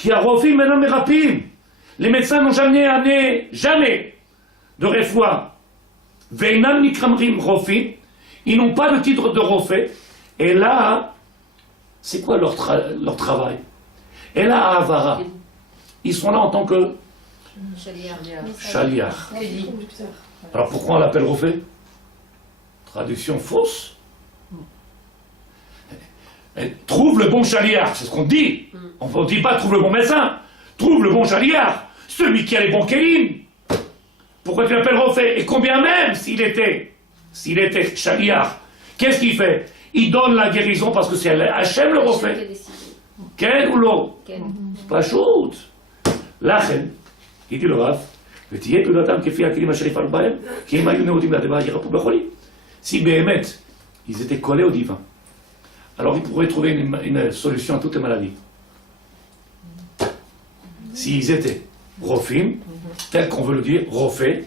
Qui a rofim maintenant merapim. Les médecins n'ont jamais amené, jamais, de refoua. Veinam nikramrim rofim. Ils n'ont pas de titre de rofé. Et là, c'est quoi leur travail? Et là, à Avara, ils sont là en tant que chaliar. Alors pourquoi on l'appelle rofé? Traduction fausse. Et trouve le bon chaliar, c'est ce qu'on dit. On ne dit pas trouve le bon médecin. Trouve le bon chaliar, celui qui a les bons kélim. Pourquoi tu l'appelles rofé? Et combien même s'il était chaliar, qu'est-ce qu'il fait? Il donne la guérison parce que c'est Hachem le rofé. Ken ou l'eau? Pas shoot. Lachen, il dit le Rav, si Béhémet, ils étaient collés au divin, alors ils pourraient trouver une solution à toutes les maladies. S'ils étaient rofim, tel qu'on veut le dire, rofé,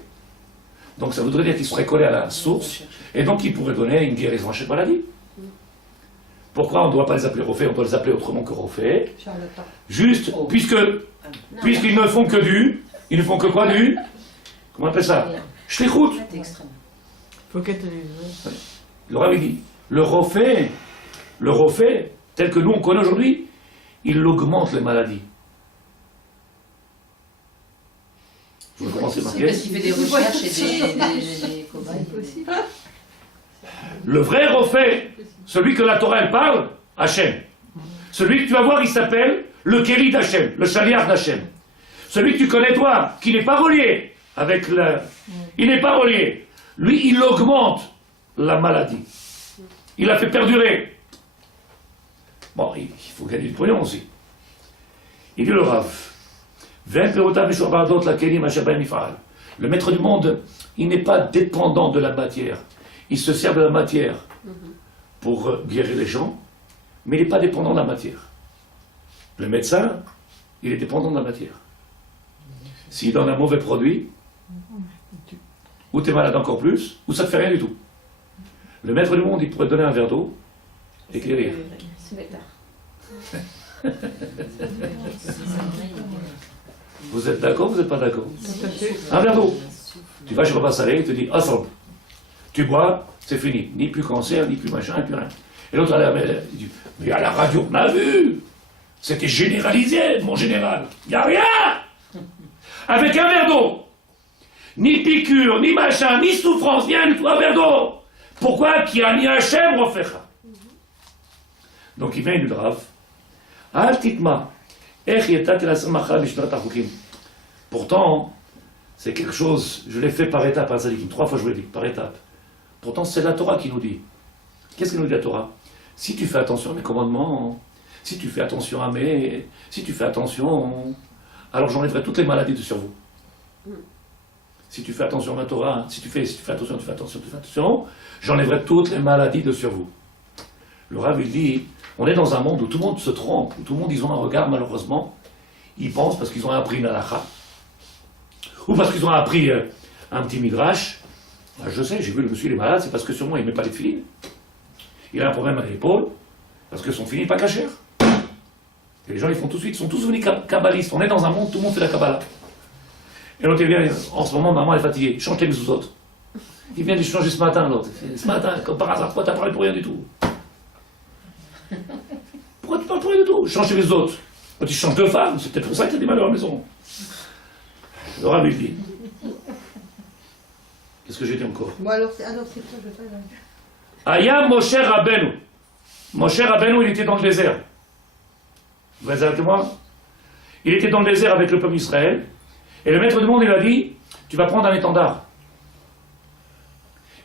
donc ça voudrait dire qu'ils seraient collés à la source, et donc ils pourraient donner une guérison à chaque maladie. Pourquoi on ne doit pas les appeler rofé, on doit les appeler autrement que rofé? Juste, puisqu'ils ne font que ils ne font que quoi du? Comment on appelle ça? Shlichut. Le Rav dit, le rofé, tel que nous on connaît aujourd'hui, il augmente les maladies. Je vais commencer à marquer. Parce qu'il fait des recherches et des cobayes. Le vrai rofé, celui que la Torah elle parle, Hachem. Celui que tu vas voir, il s'appelle le Kéli d'Hachem, le Shaliach d'Hachem. Celui que tu connais toi, qui n'est pas relié avec le... Il n'est pas relié. Lui, il augmente la maladie. Il la fait perdurer. Bon, il faut gagner du pognon aussi. Il dit le Rav. Le maître du monde, il n'est pas dépendant de la matière. Il se sert de la matière pour guérir les gens, mais il n'est pas dépendant de la matière. Le médecin, il est dépendant de la matière. S'il donne un mauvais produit, ou tu es malade encore plus, ou ça ne te fait rien du tout. Le maître du monde, il pourrait te donner un verre d'eau et guérir. Vous êtes d'accord ou vous n'êtes pas d'accord? Un verre d'eau. Tu vas chez Papa Salé, il te dit ensemble. Tu bois, c'est fini. Ni plus cancer, ni plus machin, ni plus rien. Et l'autre, il dit mais à la radio, on a vu. C'était généralisé, mon général. Il n'y a rien. Avec un verre d'eau. Ni piqûre, ni machin, ni souffrance, rien du tout, un verre d'eau. Pourquoi? Qui a ni Hachem refera. Donc il vient du Rav. Al titma. Pourtant, c'est quelque chose, je l'ai fait par étapes, hein, 3 fois je vous l'ai dit, par étapes. Pourtant, c'est la Torah qui nous dit. Qu'est-ce que nous dit la Torah? Si tu fais attention à mes commandements, si tu fais attention à si tu fais attention, alors j'enlèverai toutes les maladies de sur vous. Si tu fais attention à ma Torah, si tu fais attention, j'enlèverai toutes les maladies de sur vous. Le Rav, il dit, on est dans un monde où tout le monde se trompe, où tout le monde, ils ont un regard, malheureusement, ils pensent parce qu'ils ont appris une halakha, ou parce qu'ils ont appris un petit midrash. Je sais, j'ai vu le monsieur, il est malade, c'est parce que sur moi, il ne met pas les filines. Il a un problème à l'épaule, parce que son filine n'est pas cachère. Et les gens, ils font tout de suite, ils sont tous devenus kabbalistes. On est dans un monde où tout le monde fait la kabbala. Et l'autre, il vient, en ce moment, maman est fatiguée, change les sous-autres. Il vient de changer ce matin, l'autre. Ce matin, comme par hasard, pourquoi t'as parlé pour rien du tout? Pourquoi tu parles pour rien du tout? Change les autres. Quand tu changes de femme, c'est peut-être pour ça que tu as des malheurs à la maison. Le Rav lui dit. Qu'est-ce que j'ai dit encore? Bon, alors c'est ça, je vais pas. Aya Moshe Rabbeinu. Moshe Rabbeinu, il était dans le désert. Vous êtes avec moi? Il était dans le désert avec le peuple d'Israël. Et le maître du monde, il a dit, tu vas prendre un étendard.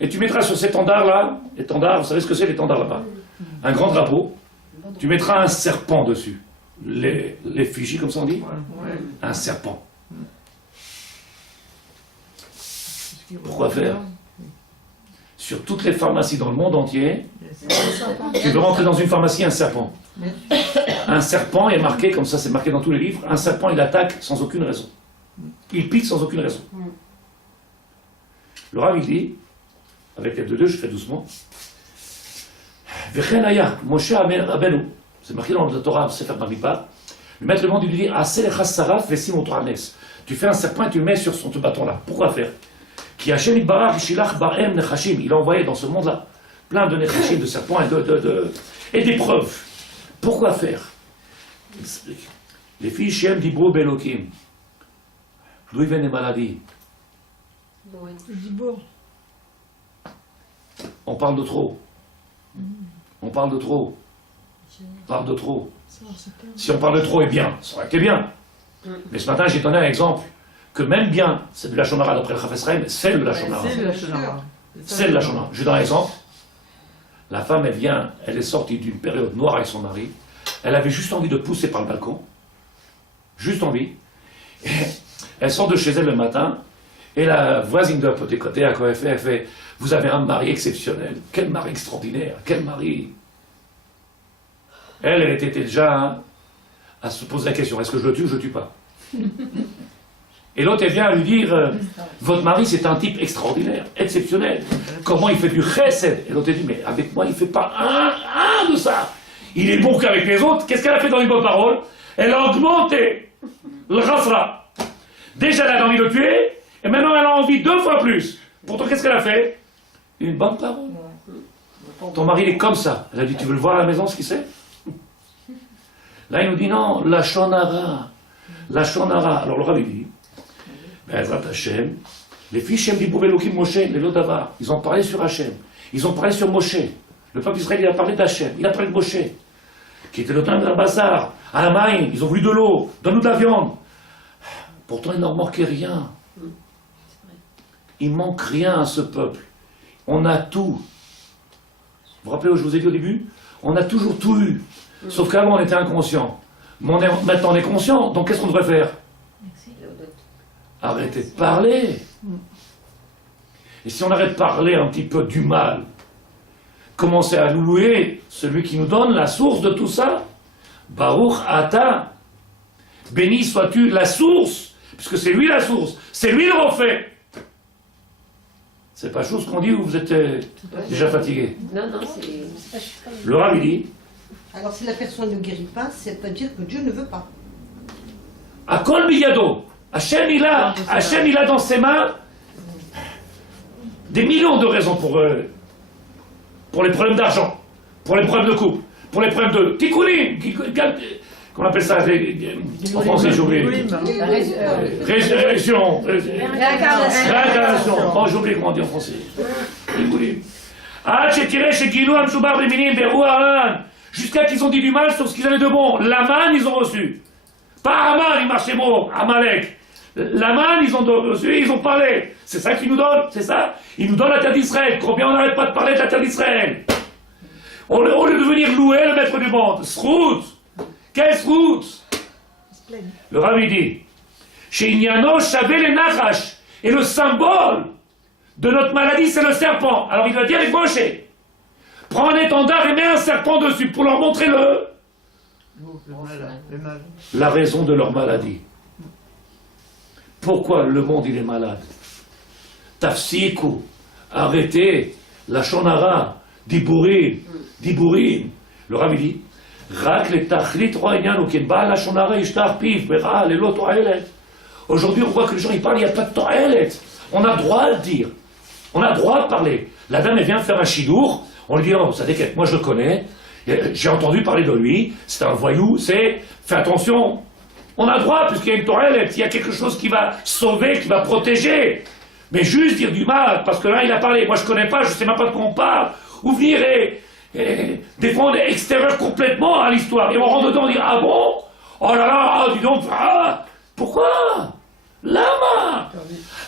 Et tu mettras sur cet étendard-là, étendard, vous savez ce que c'est l'étendard là-bas? Un grand drapeau. Tu mettras un serpent dessus. L'effigie, comme ça on dit? Un serpent. Pourquoi faire? Sur toutes les pharmacies dans le monde entier, tu veux rentrer dans une pharmacie, un serpent. Un serpent est marqué, comme ça c'est marqué dans tous les livres, un serpent il attaque sans aucune raison. Il pique sans aucune raison. Le Rav il dit, avec l'aide de Dieu, je fais doucement, Vechenaya, Moshe Rabbeinu, c'est marqué dans le Torah, Sefer Bamidbar, Le maître du monde, il lui dit, tu fais un serpent et tu le mets sur ce bâton-là. Pourquoi faire? Il a envoyé dans ce monde-là plein de nechashim, de serpents et d'épreuves. Pourquoi faire? Il explique. Les filles Shem Dibro Belokim. D'où viennent les maladies? On parle de trop. On parle de trop. On parle de trop. Si on parle de trop et bien, ça aurait été bien. Mais ce matin, j'ai donné un exemple que même bien, c'est de la Shonara d'après le Chafetz Chaim, c'est de la Shonara. C'est de la Shonara. Je donne un exemple. La femme, elle est sortie d'une période noire avec son mari. Elle avait juste envie de pousser par le balcon. Juste envie. Et elle sort de chez elle le matin. Et la voisine de côté, à quoi elle fait, vous avez un mari exceptionnel. Quel mari extraordinaire. Quel mari. Elle était déjà à se poser la question, est-ce que je le tue ou je ne le tue pas? Et l'autre, elle vient à lui dire, votre mari, c'est un type extraordinaire, exceptionnel. Comment il fait du chesed? Et l'autre, elle dit, mais avec moi, il ne fait pas un de ça. Il est bon qu'avec les autres. Qu'est-ce qu'elle a fait dans une bonne parole? Elle a augmenté le ghafra. Déjà, elle a envie de le tuer, et maintenant, elle a envie 2 fois plus. Pourtant, qu'est-ce qu'elle a fait? Une bonne parole. Ton mari, il est comme ça. Elle a dit, tu veux le voir à la maison, ce qu'il sait? Là, il nous dit, non, la shonara. La shonara. Alors, le rabbi dit, Be'ezrat Hashem, les filles Shem Dibou Elokim Moshe, les Lodavar, ils ont parlé sur Hashem. Ils ont parlé sur Moshe. Le peuple d'Israël, il a parlé d'Hachem. Il a parlé de Moshe, qui était le temps de la bazar. À la main, ils ont voulu de l'eau. Donne-nous de la viande. Pourtant, il n'en manquait rien. Il manque rien à ce peuple. On a tout. Vous vous rappelez où je vous ai dit au début? On a toujours tout eu. Sauf qu'avant, on était inconscient. Maintenant, on est conscient. Donc, qu'est-ce qu'on devrait faire? Arrêtez de parler. Et si on arrête de parler un petit peu du mal, commencez à louer celui qui nous donne la source de tout ça. Baruch Ata. Béni sois-tu la source, puisque c'est lui la source. C'est lui le refait. C'est pas chose qu'on dit où vous êtes déjà fatigué. Non, c'est... Le Rav dit. Alors si la personne ne guérit pas, ça veut dire que Dieu ne veut pas. Akol biyado. Hachem il a dans ses mains des millions de raisons pour les problèmes d'argent, pour les problèmes de couple, pour les problèmes de tikkunim, qu'on appelle ça en français, j'ai oublié. Résurrection. Réincarnation. Oh, j'ai oublié comment on dit en français. Tikkunim. Jusqu'à qu'ils ont dit du mal sur ce qu'ils avaient de bon. La manne, ils ont reçu. Pas Aman, il marchait mot, Amalek. La manne, ils ont reçu, ils ont parlé. C'est ça qu'ils nous donnent, c'est ça? Ils nous donnent la terre d'Israël. Combien on n'arrête pas de parler de la terre d'Israël? Au lieu de venir louer le maître du monde. Srout. Quelle srout? Le rabbi dit, chez Inyano, Shavé les Nachash. Et le symbole de notre maladie, c'est le serpent. Alors il va dire avec Moshe, prends un étendard et mets un serpent dessus pour leur montrer la raison de leur maladie. Pourquoi le monde il est malade? Tafsiku, arrêtez, la shonara, diburim. Le rabbi dit, rak le tachlit ro'inyan ou ken ba la shonara ishtar piv, bera lelo to'elet. Aujourd'hui on voit que les gens ils parlent, il n'y a pas de to'elet. On a droit à le dire. On a droit de parler. La dame elle vient faire un chidour, on lui dit, oh, ça déquête, moi je le connais, j'ai entendu parler de lui, c'est un voyou, fais attention. On a droit, puisqu'il y a une toilette, il y a quelque chose qui va sauver, qui va protéger. Mais juste dire du mal, parce que là il a parlé, moi je connais pas, je sais même pas de quoi on parle, ou venir et défendre extérieur complètement à l'histoire. Et on rentre dedans, on dit, ah bon? Oh là là, dis donc, pourquoi? Lama!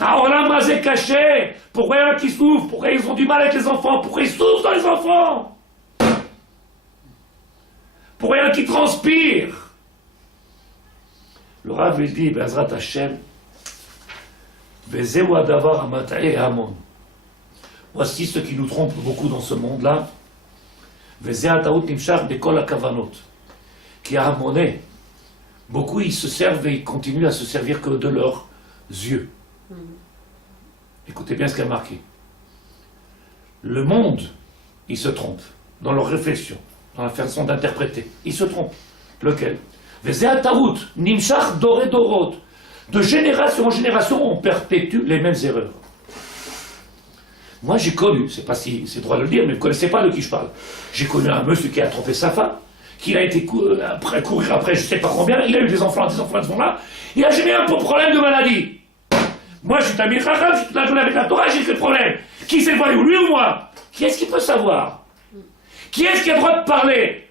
Alors lama c'est caché, pourquoi il y en a qui souffrent, pourquoi ils ont du mal avec les enfants, pourquoi ils souffrent dans les enfants? Pourquoi il y en a qui transpirent? Le Rav il dit, Be'ezrat Hashem, Ve'zeu hadavar hamat'eh hamon. Voici ce qui nous trompe beaucoup dans ce monde-là. Ve'zeh hataut nimshach bekol hakavanot. Qui a hamoné. Beaucoup ils se servent et ils continuent à se servir que de leurs yeux. Écoutez bien ce qu'il y a marqué. Le monde, il se trompe dans leur réflexion, dans la façon d'interpréter. Il se trompe. Lequel? Vezeh taout, nimshach doré dorot. De génération en génération, on perpétue les mêmes erreurs. Moi, j'ai connu, c'est pas si c'est droit de le dire, mais vous ne connaissez pas de qui je parle. J'ai connu un monsieur qui a trompé sa femme, qui a été courir après je sais pas combien, il a eu des enfants à ce moment-là, il a jamais un problème de maladie. Moi, je suis Tamil Chacham, je suis toute la journée avec la Torah, j'ai que le problème. Qui c'est le voyou, lui ou moi? Qui est-ce qui peut savoir? Qui est-ce qui a le droit de parler?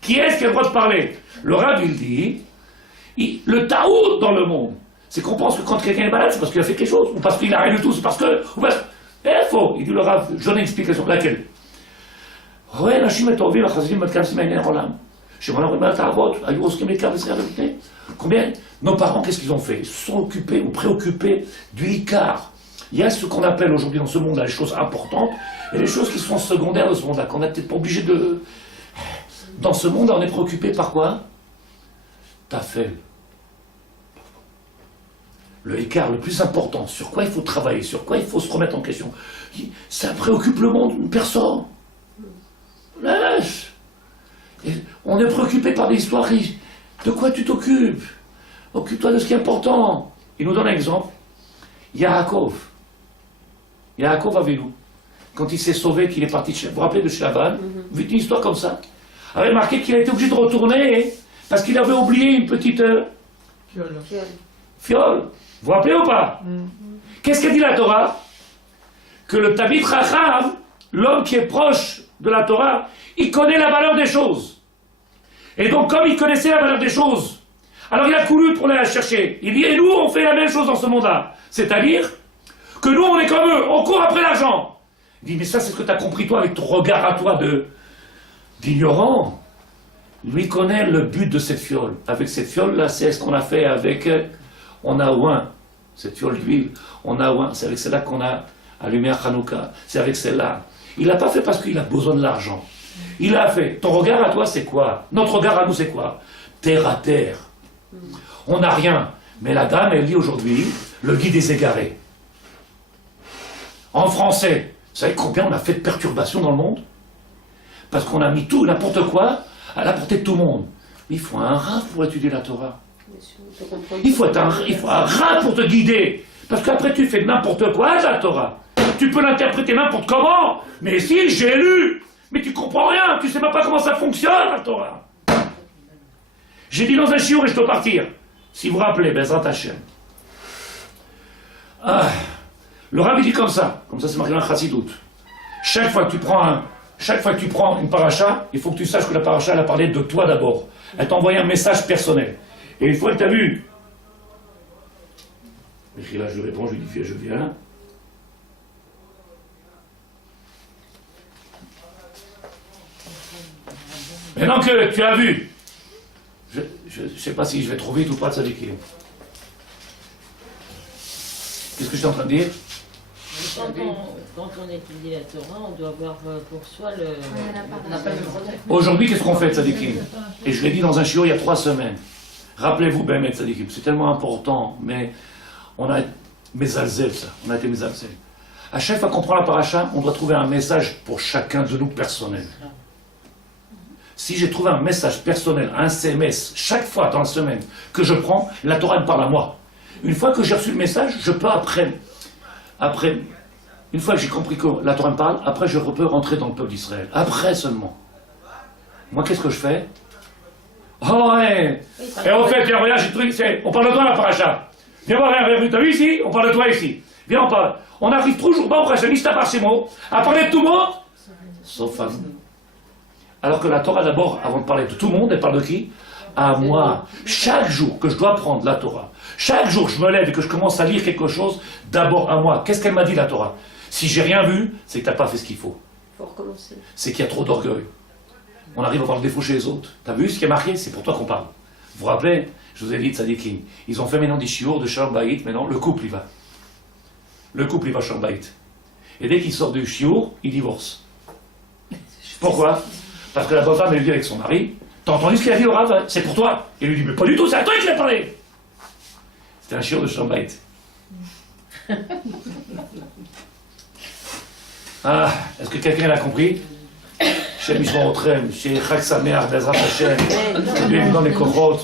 Qui est-ce qui a le droit de parler? Le Rav, il dit, le taout dans le monde, c'est qu'on pense que quand quelqu'un est malade, c'est parce qu'il a fait quelque chose, ou parce qu'il a rien du tout, c'est parce que... Eh, faux. Il dit le Rav, j'en ai une explication. Laquelle? Ouais, אנשים מטורבים החזקים מתכנסים מעיני העולם. שמונה רואים על תאוות, היו עוסקים בעיקר בישראל ולפני. Combien? Nos parents, qu'est-ce qu'ils ont fait? Ils se sont occupés ou préoccupés du Icar. Il y a ce qu'on appelle aujourd'hui dans ce monde-là les choses importantes et les choses qui sont secondaires de ce monde-là, qu'on n'a peut-être pas obligé de... Dans ce monde-là, on est préoccupé par quoi? Tafel. Le écart le plus important, sur quoi il faut travailler, sur quoi il faut se remettre en question. Ça préoccupe le monde, personne. Lâche. On est préoccupé par des histoires. De quoi tu t'occupes? Occupe-toi de ce qui est important. Il nous donne un exemple. Yaakov. Yaakov Avinu. Quand il s'est sauvé, qu'il est parti de chez... Vous vous rappelez de chez Laban? Vous avez une histoire comme ça? Avait marqué qu'il a été obligé de retourner parce qu'il avait oublié une petite... Fiole. Vous vous rappelez ou pas? Qu'est-ce qu'a dit la Torah? Que le Talmid Chacham, l'homme qui est proche de la Torah, il connaît la valeur des choses. Et donc, comme il connaissait la valeur des choses, alors il a couru pour aller la chercher. Il dit, et nous, on fait la même chose dans ce monde-là. C'est-à-dire que nous, on est comme eux, on court après l'argent. Il dit, mais ça, c'est ce que tu as compris, toi, avec ton regard à toi d'ignorant. Lui connaît le but de cette fiole. Avec cette fiole-là, c'est ce qu'on a fait avec... On a oint, cette fiole d'huile, on a oint, c'est avec celle-là qu'on a allumé à Hanouka, c'est avec celle-là. Il l'a pas fait parce qu'il a besoin de l'argent. Il a fait. Ton regard à toi, c'est quoi? Notre regard à nous, c'est quoi? Terre à terre. On n'a rien. Mais la dame, elle lit aujourd'hui le guide des égarés. En français, vous savez combien on a fait de perturbations dans le monde? Parce qu'on a mis tout, n'importe quoi, à la portée de tout le monde. Il faut un rat pour étudier la Torah. Il faut un rat pour te guider. Parce qu'après, tu fais n'importe quoi, la Torah. Tu peux l'interpréter n'importe comment. Mais si, j'ai lu. Mais tu comprends rien. Tu sais même pas comment ça fonctionne, la Torah. J'ai dit dans un chiour et je dois partir. Si vous vous rappelez, Bezrat Hashem. Le rabbi dit comme ça c'est marqué dans la Chassidoute. Chaque fois que tu prends une paracha, il faut que tu saches que la paracha, elle a parlé de toi d'abord. Elle t'a envoyé un message personnel. Et une fois que tu as vu, et là je lui réponds, je lui dis, je viens. Maintenant que tu as vu, je ne sais pas si je vais trop vite ou pas de Tzadikim. Qu'est-ce que je suis en train de dire? Quand on étudie la Torah, on doit avoir pour soi le... Aujourd'hui, qu'est-ce qu'on fait, Tzadikim? Et je l'ai dit dans un shiur il y a 3 semaines. Rappelez-vous, Bémet Tzadikim, c'est tellement important, mais on a Mezalzel, ça. On a été Mezalzel. À chaque fois qu'on prend la paracha, on doit trouver un message pour chacun de nous personnel. Si j'ai trouvé un message personnel, un SMS, chaque fois dans la semaine que je prends, la Torah me parle à moi. Une fois que j'ai reçu le message, je peux après, une fois que j'ai compris que la Torah me parle, après je peux rentrer dans le peuple d'Israël. Après seulement. Moi, qu'est-ce que je fais? Oh ouais. Et en fait, regarde, j'ai trouvé, on parle de toi la paracha. Viens voir, t'as vu ici? On parle de toi ici. Viens, on parle. On arrive toujours pas au Prachemista par ces mots, à parler de tout le monde, sauf à nous. Alors que la Torah, d'abord, avant de parler de tout le monde, elle parle de qui? À moi. Chaque jour que je dois prendre la Torah, chaque jour que je me lève et que je commence à lire quelque chose, d'abord à moi. Qu'est-ce qu'elle m'a dit, la Torah? Si j'ai rien vu, c'est que tu n'as pas fait ce qu'il faut. Faut recommencer. C'est qu'il y a trop d'orgueil. On arrive à voir le défaut chez les autres. T'as vu ce qui est marqué? C'est pour toi qu'on parle. Vous vous rappelez? Je vous ai dit, Tzadikim. Ils ont fait maintenant des chiours de Shalom Bayit. Maintenant, le couple, il va. Le couple, il va Shalom Bayit. Et dès qu'il sort du chiour, il divorce. Pourquoi? Parce que la bonne femme, elle lui dit avec son mari, t'as entendu ce qu'il a dit au Rav? C'est pour toi. Et il lui dit, mais pas du tout, c'est à toi qui l'as parlé. C'était un chiour de Shalom Bayit. Est-ce que quelqu'un l'a compris? chez Mishmor Otrem, chez Chag Sameach, Bezrat Hashem, que Dieu nous donne les kochot,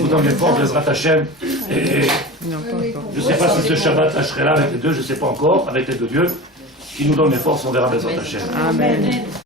nous donne les forces, Bezrat Hashem. Et je ne sais pas si ce Shabbat lâcherait là avec les deux, je ne sais pas encore, avec les deux dieux, qui nous donne les forces, on verra Bezrat Hashem. Amen.